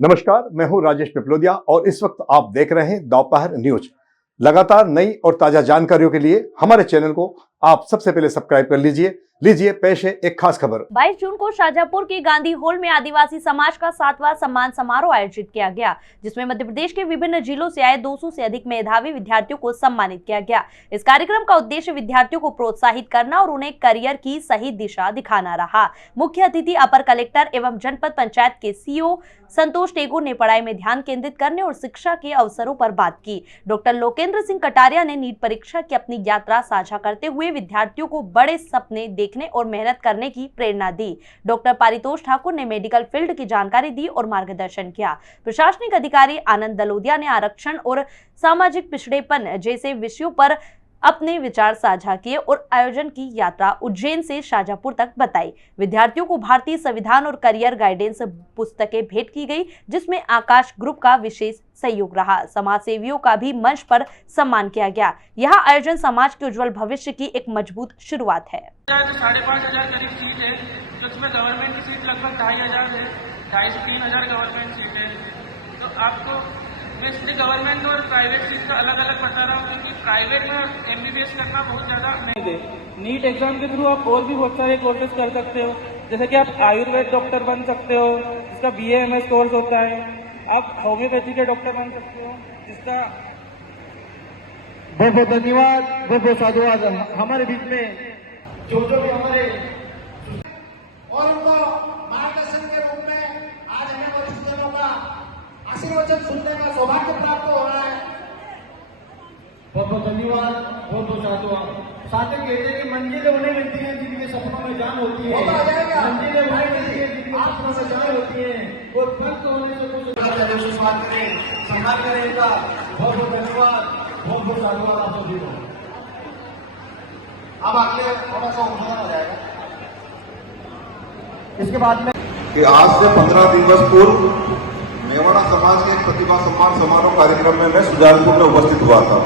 नमस्कार, मैं हूं राजेश पिपलोदिया और इस वक्त आप देख रहे हैं दोपहर न्यूज। लगातार नई और ताजा जानकारियों के लिए हमारे चैनल को आप सबसे पहले सब्सक्राइब कर लीजिए। पेश है एक खास खबर। 22 जून को शाहजहांपुर के गांधी हॉल में आदिवासी समाज का 7वां सम्मान समारोह आयोजित किया गया, जिसमें मध्य प्रदेश के विभिन्न जिलों से आए 200 से अधिक मेधावी विद्यार्थियों को सम्मानित किया गया। इस कार्यक्रम का उद्देश्य विद्यार्थियों को प्रोत्साहित करना और उन्हें करियर की सही दिशा दिखाना रहा। मुख्य अतिथि अपर कलेक्टर एवं जनपद पंचायत के सीईओ संतोष टेगोर ने पढ़ाई में ध्यान केंद्रित करने और शिक्षा के अवसरों पर बात की। डॉक्टर लोकेंद्र सिंह कटारिया ने नीट परीक्षा की अपनी यात्रा साझा करते हुए विद्यार्थियों को बड़े सपने देखने और मेहनत करने की प्रेरणा दी। डॉक्टर पारितोष ठाकुर ने मेडिकल फील्ड की जानकारी दी और मार्गदर्शन किया। प्रशासनिक अधिकारी आनंद दलोदिया ने आरक्षण और सामाजिक पिछड़ेपन जैसे विषयों पर अपने विचार साझा किए और आयोजन की यात्रा उज्जैन से शाहजहांपुर तक बताई। विद्यार्थियों को भारतीय संविधान और करियर गाइडेंस पुस्तकें भेंट की गई, जिसमें आकाश ग्रुप का विशेष सहयोग रहा। समाज सेवियों का भी मंच पर सम्मान किया गया। यह आयोजन समाज के उज्जवल भविष्य की एक मजबूत शुरुआत है। 5,500 करीब सीट है, जिसमें गवर्नमेंट की सीट लगभग 2,500 है, 2,500 से 3,000 गवर्नमेंट सीट है। तो आपको मैं इसलिए गवर्नमेंट और प्राइवेट सीट का अलग अलग बता रहा हूँ, क्योंकि प्राइवेट में MBBS करना बहुत ज़्यादा महंगा है। नीट एग्जाम के थ्रू आप और भी बहुत सारे कोर्सेज कर सकते हो, जैसे कि आप आयुर्वेद डॉक्टर बन सकते हो, जिसका BAMS कोर्स होता है। आप होम्योपैथी के डॉक्टर बन सकते हो, जिसका बहुत बहुत धन्यवाद, बहुत बहुत साधुवाद हमारे बीच में जो भी हमारे और उनको मार्गदर्शन के रूप में आज हमें वरिष्ठ जनों का आशीर्वचन सुनने का सौभाग्य प्राप्त हो रहा है। बहुत बहुत धन्यवाद, बहुत बहुत साधुवाद। साथ ही कहते हैं कि मंजिलें उन्हें मिलती हैं जिनके सपनों में जान होती है, मंजिलें उन्हें मिलती हैं जिनके सपनों में जान होती है, और फर्क होने से कुछ शुरुआत करें, सम्मान करें इनका। बहुत बहुत धन्यवाद, बहुत बहुत साधुवाद आप सभी को। अब आगे थोड़ा सा उन्नयन हो जाएगा। इसके बाद में कि आज से 15 दिवस पूर्व मेवाड़ा समाज के एक प्रतिभा सम्मान समारोह कार्यक्रम में मैं सुजानपुर में उपस्थित हुआ था।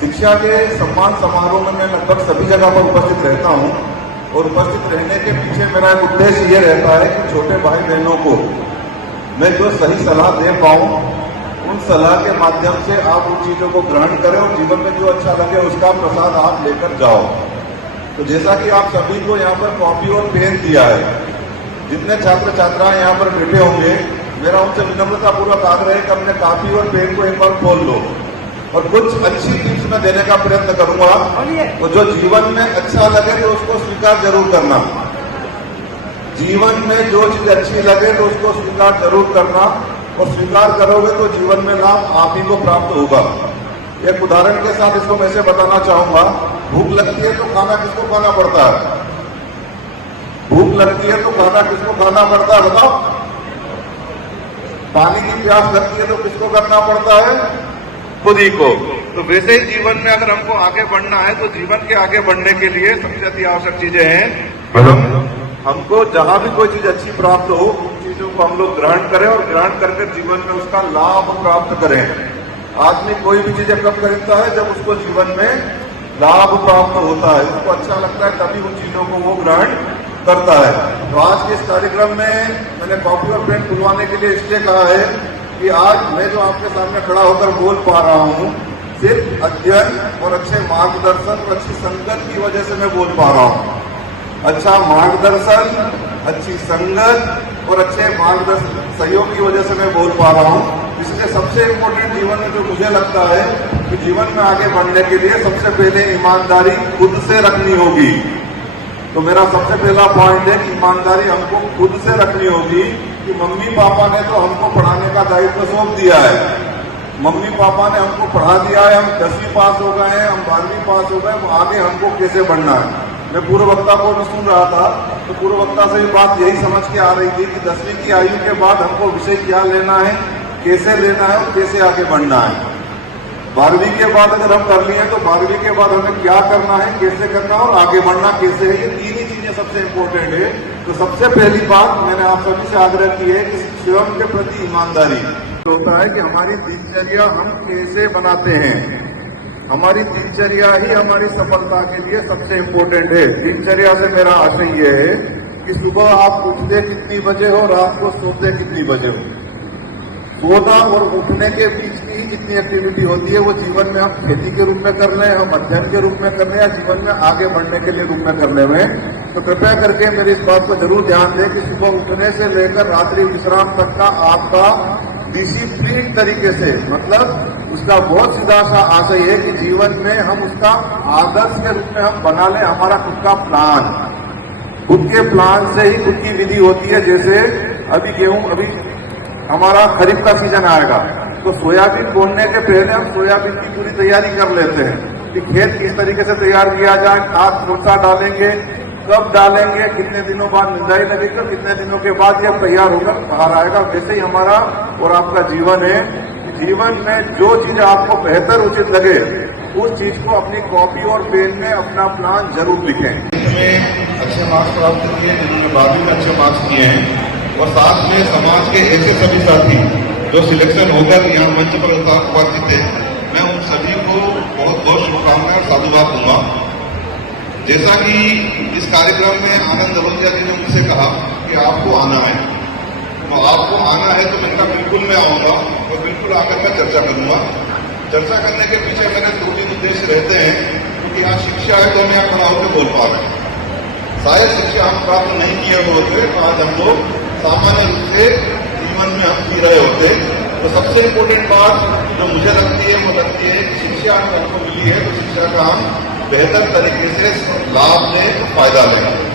शिक्षा के सम्मान समारोह में मैं लगभग सभी जगह पर उपस्थित रहता हूं, और उपस्थित रहने के पीछे मेरा एक उद्देश्य ये रहता है कि छोटे भाई बहनों को मैं जो सही सलाह दे पाऊं, उन सलाह के माध्यम से आप उन चीजों को ग्रहण करें और जीवन में जो अच्छा लगे उसका प्रसाद आप लेकर जाओ। तो जैसा कि आप सभी को यहाँ पर कॉपी और पेन दिया है, जितने छात्र छात्राएं यहाँ पर बैठे होंगे, मेरा उनसे विनम्रता पूर्वक आग्रह है कि अपने कॉपी और पेन को एक बार खोल लो और कुछ अच्छी टिप्स में देने का प्रयत्न करूंगा। तो जो जीवन में अच्छा लगे तो उसको स्वीकार जरूर करना। जीवन में जो चीज अच्छी लगे तो उसको स्वीकार जरूर करना, और स्वीकार करोगे तो जीवन में लाभ आप ही को प्राप्त होगा। एक उदाहरण के साथ इसको मैं से बताना चाहूंगा। भूख लगती है तो खाना किसको खाना पड़ता है? भूख लगती है तो खाना किसको खाना पड़ता है? बताओ। पानी की प्यास लगती है तो किसको करना पड़ता है? खुद ही को। तो वैसे ही जीवन में अगर हमको आगे बढ़ना है तो जीवन के आगे बढ़ने के लिए सबसे अति आवश्यक चीजें हैं। हमको जहां भी कोई चीज अच्छी प्राप्त हो, उन चीजों को हम लोग ग्रहण करें और ग्रहण करके जीवन में उसका लाभ प्राप्त करें। आदमी कोई भी चीजें कब खरीदता है? जब उसको जीवन में लाभ प्राप्त होता है, उसको अच्छा लगता है, तभी उन चीजों को वो ग्रहण करता है। तो आज के इस कार्यक्रम में मैंने कॉपी और पेन खुलवाने के लिए इसलिए कहा है कि आज मैं जो आपके सामने खड़ा होकर बोल पा रहा हूँ, सिर्फ अध्ययन और अच्छे मार्गदर्शन और अच्छी संगत की वजह से मैं बोल पा रहा हूँ। अच्छा मार्गदर्शन, अच्छी संगत और अच्छे मार्गदर्शन सहयोग की वजह से मैं बोल पा रहा हूँ। इसलिए सबसे इम्पोर्टेंट जीवन में जो मुझे लगता है कि जीवन में आगे बढ़ने के लिए सबसे पहले ईमानदारी खुद से रखनी होगी। तो मेरा सबसे पहला पॉइंट है कि ईमानदारी हमको खुद से रखनी होगी। कि मम्मी पापा ने तो हमको पढ़ाने का दायित्व सौंप दिया है, मम्मी पापा ने हमको पढ़ा दिया है, हम 10वीं पास हो गए हैं, हम 12वीं पास हो गए, तो आगे हमको कैसे बढ़ना है। मैं पूर्व वक्ता को भी सुन रहा था, तो पूर्व वक्ता से बात यही समझ के आ रही थी कि 10वीं की आयु के बाद हमको विषय क्या लेना है, कैसे लेना है और कैसे आगे बढ़ना है। 12वीं के बाद अगर हम कर लिए तो 12वीं के बाद हमें क्या करना है, कैसे करना है और आगे बढ़ना कैसे है, ये तीन ही चीजें सबसे इम्पोर्टेंट है। तो सबसे पहली बात मैंने आप सभी से आग्रह की है कि स्वयं के प्रति ईमानदारी होता है कि हमारी दिनचर्या हम कैसे बनाते हैं। हमारी दिनचर्या ही हमारी सफलता के लिए सबसे इम्पोर्टेंट है। दिनचर्या से मेरा आशय ये है कि सुबह आप उठते कितनी बजे हो, रात को सोते कितनी बजे हो। सोना और उठने के बीच की ही जितनी एक्टिविटी होती है वो जीवन में हम खेती के रूप में कर रहे हैं, हम अध्ययन के रूप में कर रहे हैं, या जीवन में आगे बढ़ने के लिए रूप में करने में। तो कृपया करके मेरी इस बात को जरूर ध्यान दें कि सुबह उठने से लेकर रात्रि विश्राम तक का आपका डिसिप्लिन तरीके से, मतलब उसका बहुत सीधा सा आशय है कि जीवन में हम उसका आदर्श के रूप में हम बना लें हमारा खुद का प्लान। खुद के प्लान से ही खुद की विधि होती है। जैसे अभी हमारा खरीफ का सीजन आएगा तो सोयाबीन बोने के पहले हम सोयाबीन की पूरी तैयारी कर लेते हैं कि खेत किस तरीके से तैयार किया जाए, खाद कौन सा डालेंगे, कब डालेंगे, कितने दिनों बाद निंदाई लगेगी, तो कितने दिनों के बाद यह तैयार होकर बाहर आएगा। वैसे ही हमारा और आपका जीवन है। जीवन में जो चीज आपको बेहतर उचित लगे उस चीज को अपनी कॉपी और पेन में अपना प्लान जरूर लिखें। इसमें अच्छे मार्क्स प्राप्त किए, जिन्होंने 12वीं में अच्छे मार्क्स किए हैं, और साथ में समाज के ऐसे सभी साथी जो सिलेक्शन होकर यहाँ मंच पर उपस्थित थे, मैं उन सभी को बहुत बहुत शुभकामनाएं और साधुवाद दूंगा। जैसा कि इस कार्यक्रम में आनंद दलोतिया जी ने मुझसे कहा कि आपको आना है, तो आपको आना है तो मैंने कहा बिल्कुल मैं आऊंगा और बिल्कुल आकर मैं चर्चा करूंगा। चर्चा करने के पीछे मेरे 2-3 उद्देश्य रहते हैं, क्योंकि यहाँ शिक्षा है तो हम यहाँ खड़ा होकर बोल पा रहे हैं। शायद शिक्षा हम प्राप्त नहीं किए होते तो आज हम लोग सामान्य रूप से जीवन में हम जी रहे होते। तो सबसे इम्पोर्टेंट बात जो मुझे लगती है वो लगती है कि शिक्षा हमको मिली है तो शिक्षा का हम बेहतर तरीके से लाभ लें, फायदा लें।